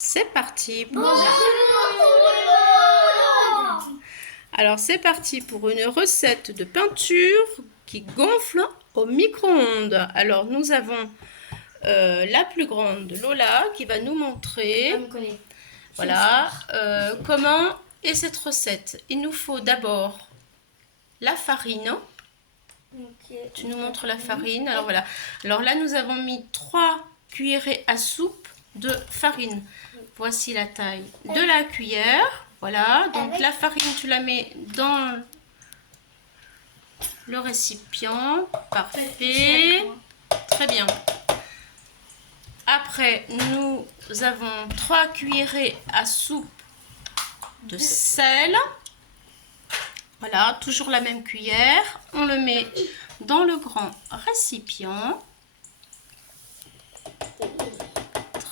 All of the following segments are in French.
C'est parti Alors c'est parti pour une recette de peinture qui gonfle au micro-ondes. Alors nous avons la plus grande, Lola, qui va nous montrer voilà, comment est cette recette. Il nous faut d'abord la farine. Tu nous montres la farine. Alors voilà. Alors là nous avons mis 3 cuillerées à soupe de farine. Voici la taille de la cuillère. Voilà, donc la farine, tu la mets dans le récipient. Parfait. Très bien. Après, nous avons 3 cuillerées à soupe de sel. Voilà, toujours la même cuillère. On le met dans le grand récipient.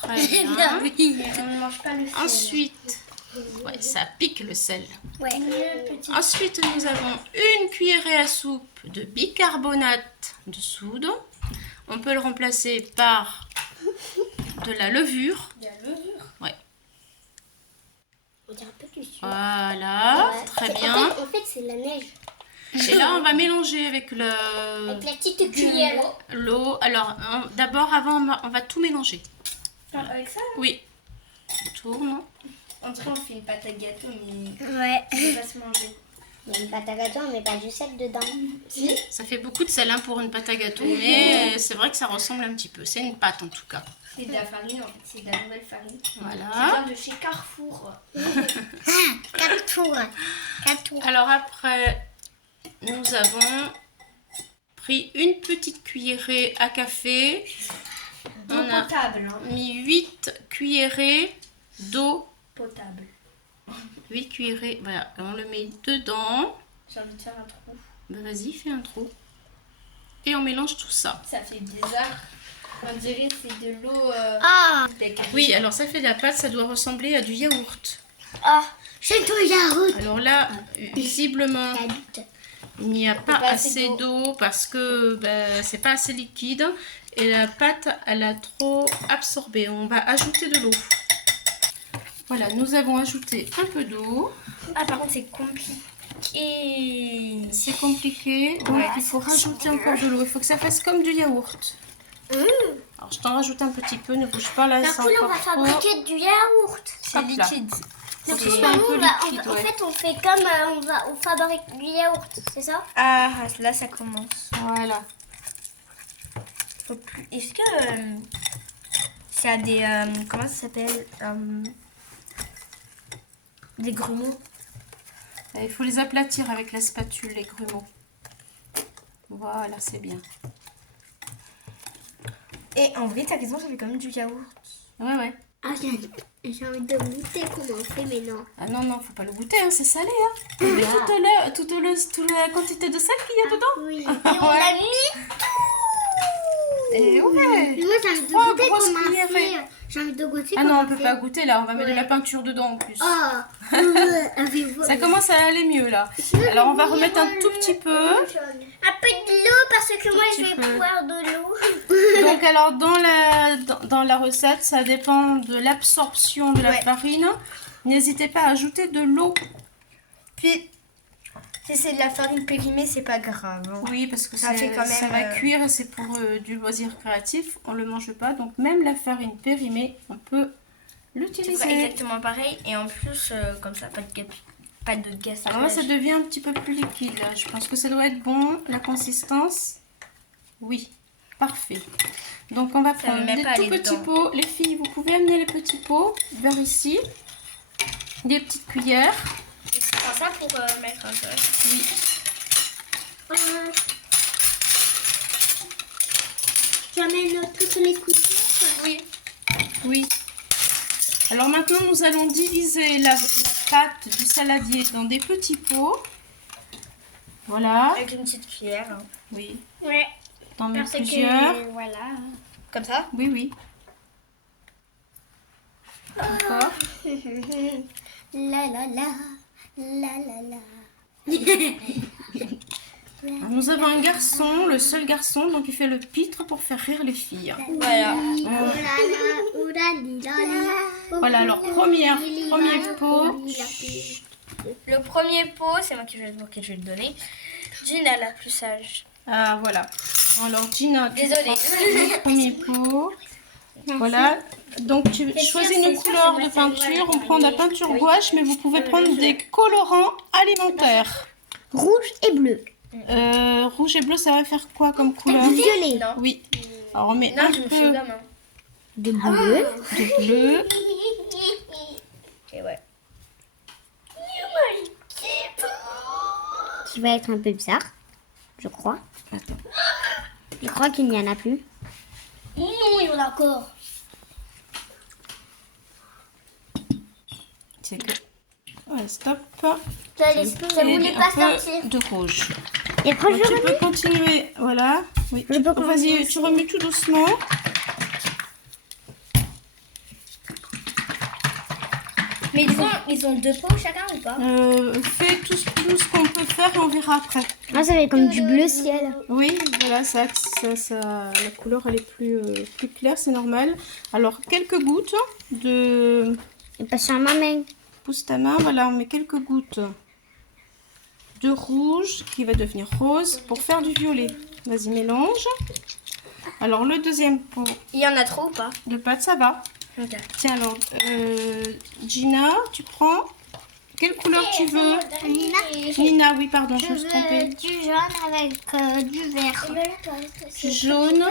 Très bien. On ne mange pas le sel. Ensuite, ouais, ça pique le sel. Ouais. Ensuite, nous avons une cuillerée à soupe de bicarbonate de soude. On peut le remplacer par de la levure. De la levure. Ouais. On dirait un peu du sucre. Voilà, très bien. En fait, c'est la neige. Et là, on va mélanger avec Avec la petite cuillère. l'eau. Alors, d'abord, avant, on va tout mélanger. Avec ça Oui. On tourne. En tout cas, on fait une pâte à gâteau, mais Ouais. on va se manger. Il y a une pâte à gâteau, on met pas du sel dedans. Si, ça fait beaucoup de sel pour une pâte à gâteau, mais c'est vrai que ça ressemble un petit peu. C'est une pâte en tout cas. C'est de la farine, en fait, c'est de la nouvelle farine. Voilà. Ça vient de chez Carrefour. Carrefour. Alors après, nous avons pris une petite cuillerée à café. D'eau On a potable. Hein. mis 8 cuillerées d'eau. Potable. 8 cuillerées, voilà, on le met dedans. J'ai envie de faire un trou. Ben, vas-y, fais un trou. Et on mélange tout ça. Ça fait bizarre. On dirait que c'est de l'eau. Ah, Oui, alors ça fait de la pâte, ça doit ressembler à du yaourt. c'est tout yaourt. Alors là, visiblement, il n'y a pas pas assez assez d'eau parce que ben, c'est pas assez liquide et la pâte elle a trop absorbé. On va ajouter de l'eau. Voilà, nous avons ajouté un peu d'eau. Ah, par contre, c'est compliqué. C'est compliqué, donc Ouais, il faut rajouter encore de l'eau. Il faut que ça fasse comme du yaourt. Alors je t'en rajoute un petit peu, ne bouge pas là. D'un c'est coup, là, on encore va trop. fabriquer du yaourt. C'est Hop là. liquide. Donc, C'est nous, un peu on va, liquide, en ouais. fait, on fait comme on fabrique du yaourt, c'est ça? Ah, là, ça commence. Voilà. Faut plus. Est-ce que ça a des. Comment ça s'appelle des grumeaux? Il faut les aplatir avec la spatule, les grumeaux. Voilà, c'est bien. Et en vrai, t'as raison, ça fait quand même du yaourt. Ouais, ouais. Ah, j'ai envie de goûter comment on fait, mais non. Ah non, non, faut pas le goûter, hein, c'est salé. Hein. Mais toute la quantité de sel qu'il y a dedans. Oui. Et on a mis Et ouais. Mais moi, j'ai envie de 3 goûter grosses comment on cuillerées. fait. J'ai envie de goûter Ah comment non, on on peut fait. pas goûter là, on va mettre de la peinture dedans en plus. Ah, avez-vous... Ça commence à aller mieux là. Alors on va remettre un tout petit peu. Un peu de l'eau parce que moi, je petit vais peu. boire de l'eau. Donc alors dans la recette, ça dépend de l'absorption de la farine. N'hésitez pas à ajouter de l'eau. Puis, si c'est de la farine périmée, c'est pas grave. Hein. Oui, parce que Ça fait quand ça même, va cuire et c'est pour du loisir créatif. On le mange pas, donc même la farine périmée, on peut C'est l'utiliser. pas exactement pareil. Et en plus, comme ça, pas de gaspillage. Alors là, ça devient un petit peu plus liquide. Là. Je pense que ça doit être bon. La consistance, oui, parfait. Donc on va Ça prendre ne met des pas tout aller petits dedans. pots. Les filles, vous pouvez amener les petits pots vers ici. Des petites cuillères. C'est pour ça pour mettre un peu. Oui. Tu amènes toutes les coutumes? Oui. Oui. Alors maintenant, nous allons diviser la pâte du saladier dans des petits pots. Voilà. Avec une petite cuillère. Hein. Oui. Ouais. T'en mets Parce plusieurs. que, voilà. Comme ça. Oui, oui. Encore. La la la, la la la. Alors, nous avons un garçon, le seul garçon, donc il fait le pitre pour faire rire les filles. Voilà. Ouh la la, ouh la li la la. Voilà, alors premier pot. Le premier pot, c'est moi qui vais, pour qui je vais le donner. Gina, la plus sage. Ah, voilà. Alors, Gina, tu Désolée. prends le premier pot. Voilà. Donc, tu choisis une couleur de peinture. On prend de la peinture gouache, mais vous pouvez prendre des colorants alimentaires. Rouge et bleu. Rouge et bleu, ça va faire quoi comme couleur? Violet. Non. Oui. Alors, on met Non, un je me suis peu gomme. Hein. De bleu. de bleu. Et ouais. Qui va être un peu bizarre. Je crois. Attends. Je crois qu'il n'y en a plus. Non, il y en a encore. C'est que... Ouais, stop. Ça Et voulait pas un sortir. peu de rouge. Et après, Donc, tu peux continuer. Voilà. Oui. Je peux Vas-y, tu remues tout doucement. Mais ils ont deux pots chacun ou pas? Fais tout ce qu'on peut faire et on verra après. Moi, ça va être comme du bleu ciel. Oui, voilà, la couleur elle est plus claire, c'est normal. Alors, quelques gouttes de... Et pas sur ma main. Pousse ta main, voilà, on met quelques gouttes de rouge qui va devenir rose pour faire du violet. Vas-y, mélange. Alors, le deuxième pot Il y en a trop ou pas? de pâte, ça va. Ok. Tiens, alors, Gina, tu prends... Quelle couleur tu veux? Nina, oui, pardon, je me suis trompée. Du jaune avec du vert. Du jaune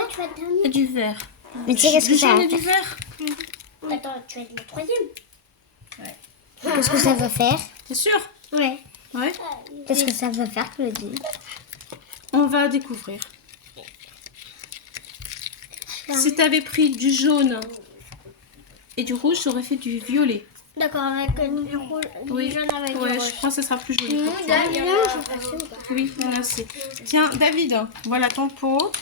et du vert. Mais tu sais qu'est-ce que Du ça jaune et du vert. Attends, tu es le troisième. Qu'est-ce que ça va faire? C'est sûr? Ouais. Ouais. Qu'est-ce que ça va faire, Claudie? On va découvrir. Si tu avais pris du jaune et du rouge, ça aurait fait du violet. D'accord, avec du rouge, Oui, du jaune avec ouais, du je rouge. crois que ça sera plus joli pour toi. Il y en a- Oui, il y en a assez. Tiens, David, voilà ton pot.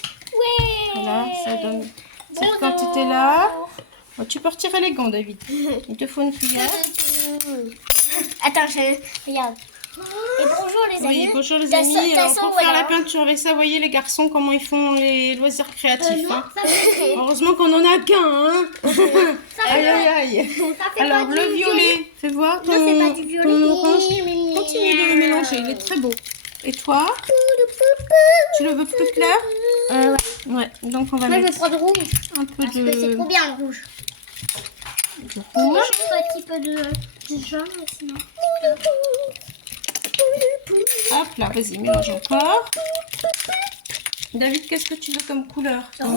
Voilà, ça donne cette quantité-là. Bon, tu peux retirer les gants, David. Il te faut une cuillère. Attends, regarde. Et bonjour les Oui, amis. bonjour les T'as amis. ça- t'as Alors, ça, pour faire voilà. la peinture avec ça, voyez les garçons comment ils font les loisirs créatifs. Hein. Heureusement qu'on en a qu'un. Hein. Aïe, aïe, aïe. Alors, le violet, fais voir ton, c'est pas du violet. ton orange. Continue de le mélanger, il est très beau. Et toi, tu le veux plus clair? Ouais. Ouais, donc on va Moi, je vais mettre prendre rouge. un peu Parce que c'est de trop bien le rouge. rouge. Un petit peu de jaune sinon. Hop là, vas-y, mélange encore. David, qu'est-ce que tu veux comme couleur? Parce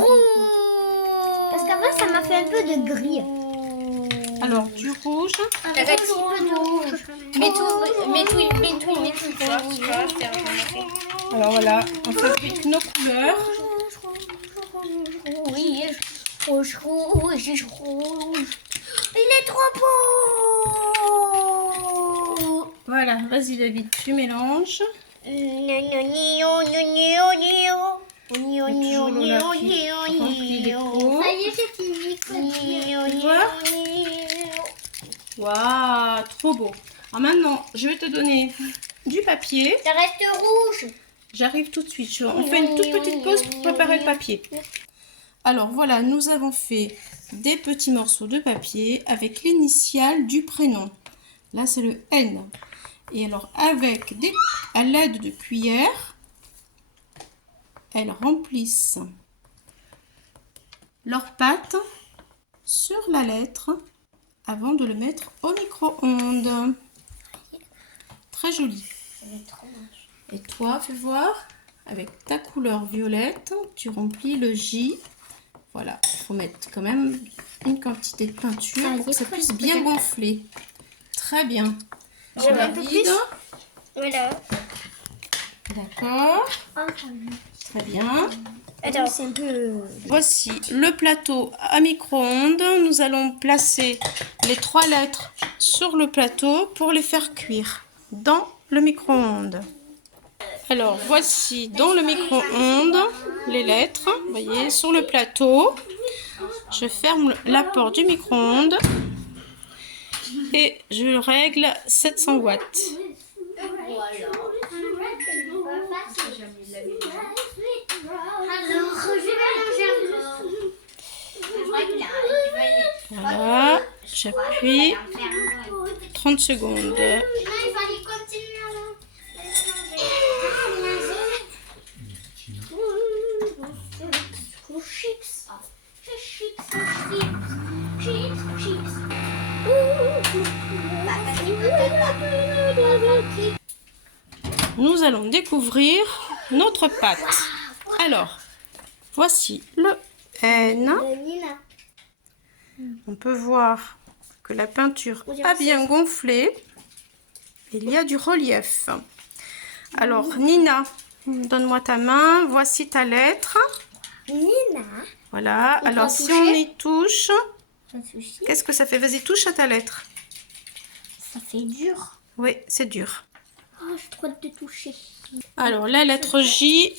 qu'avant, ça m'a fait un peu de gris. Alors, du rouge. Arrête. Un peu de rouge. Mets tout, tu vois, c'est un peu Alors voilà, on fabrique nos couleurs. Oui, rouge. Il est trop beau. Voilà, vas-y David, tu mélanges. Toujours Lola qui remplit les pots. Ça y est, c'est fini. Tu vois? Waouh, trop beau. Alors maintenant, je vais te donner du papier. Ça reste rouge. J'arrive tout de suite. On fait une toute petite pause pour préparer le papier. Alors voilà, nous avons fait des petits morceaux de papier avec l'initiale du prénom. Là, c'est le N. Et alors, à l'aide de cuillères, elles remplissent leurs pattes sur la lettre avant de le mettre au micro-ondes. Très joli. Et toi, fais voir, avec ta couleur violette, tu remplis le J. Voilà, il faut mettre quand même une quantité de peinture pour que ça puisse bien gonfler. Très bien. Je mets un peu plus. Voilà. D'accord. Très bien. Attends. C'est un peu... Voici le plateau à micro-ondes. Nous allons placer les 3 lettres sur le plateau pour les faire cuire dans le micro-ondes. Alors, voici dans le micro-ondes les lettres. Vous voyez, sur le plateau. Je ferme la porte du micro-ondes et je règle 700 watts. Voilà, J'appuie. 30 secondes. Non, il fallait continuer alors. Chips. Nous allons découvrir notre pâte. Alors, voici le N. Nina. On peut voir que la peinture a bien gonflé. Il y a du relief. Alors, Nina, donne-moi ta main. Voici ta lettre. Nina. Voilà. Alors, si on y touche, qu'est-ce que ça fait? Vas-y, touche à ta lettre. Ça fait dur. Oui, c'est dur. Oh, j'ai trop hâte de toucher. Alors, la lettre J.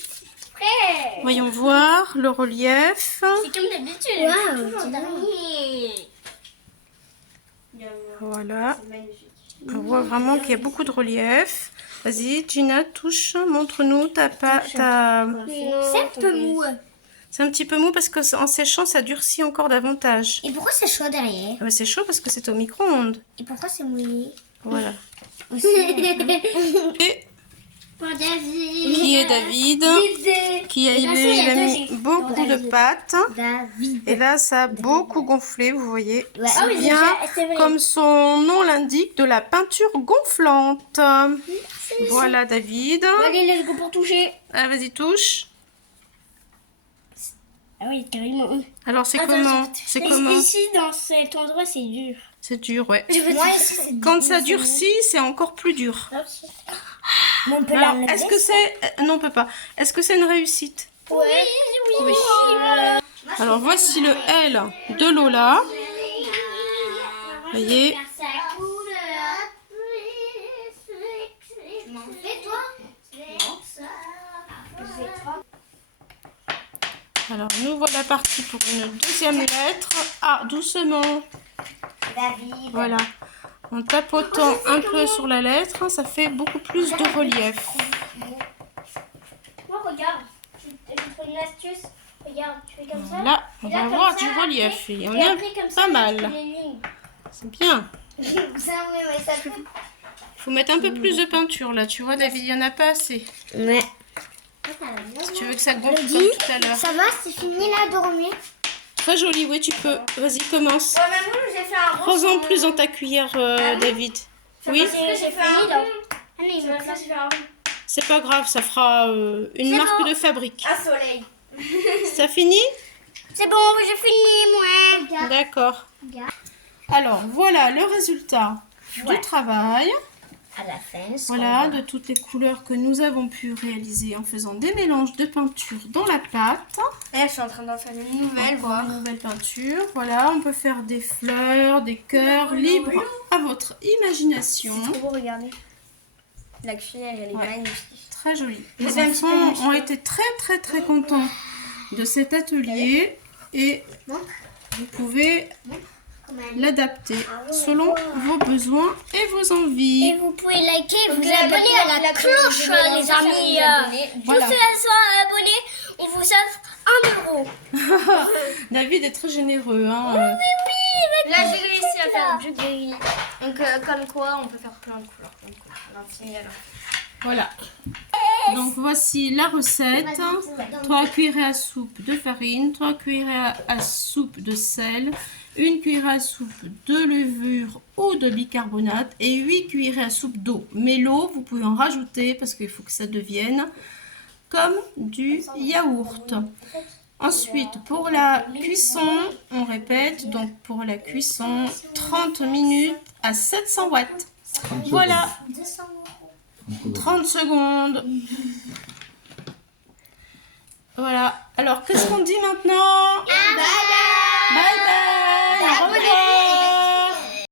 Prêt. Voyons voir le relief. C'est comme d'habitude. Waouh. Voilà. On voit vraiment qu'il y a beaucoup de relief. Vas-y, Gina, touche. Montre-nous ta pâte. C'est un peu mou. C'est un petit peu mou parce qu'en séchant, ça durcit encore davantage. Et pourquoi c'est chaud derrière? Ah bah, c'est chaud parce que c'est au micro-ondes. Et pourquoi c'est mouillé? Voilà. Et Pour David. qui est David? Qui a, il a mis beaucoup de pâte. David. Et là, ça a beaucoup gonflé, vous voyez. Ouais. C'est Ah oui, bien, c'est vrai. comme son nom l'indique, de la peinture gonflante. Voilà, David. Allez, let's go pour toucher. Ah, vas-y, touche. Ah oui, carrément. Alors, c'est Attends, comment? C'est comment? Ici, dans cet endroit, c'est dur. C'est dur, ouais. Moi, ici, c'est Quand ça durcit, c'est encore plus dur. Mais on peut Alors, l'enlever. est-ce que c'est... Non, on peut pas. Est-ce que c'est une réussite? Oui. Alors, voici le L de Lola. Vous voyez? Tu m'en fais, toi? Alors, nous voilà partis pour une deuxième lettre. Ah, doucement. David. Voilà. En tapotant un peu sur la lettre, ça fait beaucoup plus de relief. Moi, regarde. Je te trouve une astuce. Regarde, tu fais comme ça. Là, on Et là, va comme avoir ça, du relief. après, Et on et a après, comme ça, pas tu mal. fais les lignes. C'est bien. Ça, oui, ouais, ça fait. Il faut mettre un peu plus de peinture là. Tu vois, David, il n'y en a pas assez. Ouais. Si tu veux que ça gonfle comme tout à l'heure. Ça va, c'est fini là, dormir. Très joli, oui, tu peux. Vas-y, commence. Ouais, maman, j'ai fait un rose. Prends-en plus dans ta cuillère, David. Oui, J'ai fini là. Allez, il va faire. c'est pas grave, ça fera une marque de fabrique. Un soleil. Ça finit? C'est bon, j'ai fini, moi. D'accord. Regarde. Alors, voilà le résultat du travail. À la fin, Voilà, de toutes les couleurs que nous avons pu réaliser en faisant des mélanges de peinture dans la pâte. Et je suis en train d'en faire une nouvelle, voir. Une nouvelle peinture. Voilà, on peut faire des fleurs, des cœurs, libre à votre imagination. C'est trop beau, regardez. La cuillère, elle est Ouais. magnifique. Très joli. Je Les vais un petit peu enfants moucher. ont été très contents de cet atelier et vous pouvez l'adapter selon vos besoins et vos envies. Et vous pouvez liker, vous la abonner à la cloche, les amis. Voilà. Tous ceux qui sont abonnés, on vous offre 1 euro. David est très généreux. Hein. Là, j'ai réussi à faire du gris. Donc, comme quoi, on peut faire plein de couleurs. L'infini, alors. Voilà. Donc voici la recette. 3 cuillerées à soupe de farine, 3 cuillerées à soupe de sel, 1 cuillerée à soupe de levure ou de bicarbonate et 8 cuillerées à soupe d'eau. Mais l'eau, vous pouvez en rajouter parce qu'il faut que ça devienne comme du yaourt. Ensuite, pour la cuisson, on répète, donc pour la cuisson, 30 minutes à 700 watts. Voilà, 30 secondes. Voilà, alors qu'est-ce qu'on dit maintenant? Bye bye.